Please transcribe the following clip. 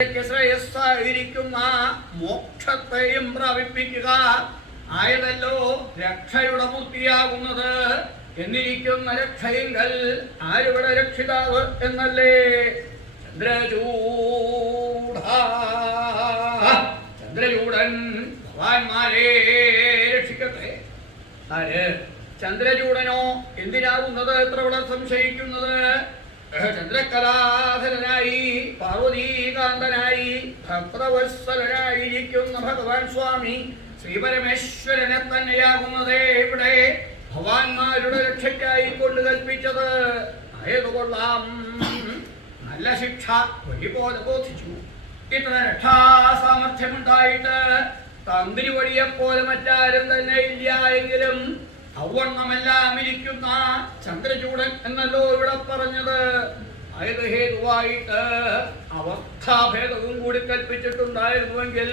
ശ്രേയസ്സായിരിക്കുന്ന മോക്ഷത്തെയും പ്രാപിപ്പിക്കുക ആയതല്ലോ രക്ഷയുടെ മുക്തിയാകുന്നത്. എന്നിരിക്കുന്ന രക്ഷയെങ്കിൽ ആരുടെ രക്ഷിതാവ് എന്നല്ലേ? ചന്ദ്രചൂടൻ ഭഗവാന്മാരെ രക്ഷിക്കട്ടെ. ആര്? ചന്ദ്രചൂടനോ? എന്തിനാകുന്നത് എത്ര വളരെ സംശയിക്കുന്നത്? ചന്ദ്രകലാധരനായി പാർവതീകാന്തനായി ഭക്തവത്സലനായിരിക്കുന്ന ഭഗവാൻ സ്വാമി ശ്രീപരമേശ്വരനെ തന്നെയാകുന്നതേ ഇവിടെ ഭഗവാന്മാരുടെ രക്ഷയ്ക്കായി കൊണ്ട് കൽപ്പിച്ചത്. ആയതുകൊള്ളാം നല്ല ശിക്ഷ വഴിപോലെ ബോധിച്ചു. ഇത്ര രക്ഷാസാമർഥ്യമുണ്ടായിട്ട് തന്ത്രി വഴിയെപ്പോലെ മറ്റാരും തന്നെ ഇല്ല എങ്കിലും ഔവണ്ണമെല്ലാം ഇരിക്കുന്ന ചന്ദ്രചൂടൻ എന്നല്ലോ ഇവിടെ പറഞ്ഞത്. ആയത് ഹേതുവായിട്ട് അവസ്ഥാഭേദവും കൂടി കൽപ്പിച്ചിട്ടുണ്ടായിരുന്നുവെങ്കിൽ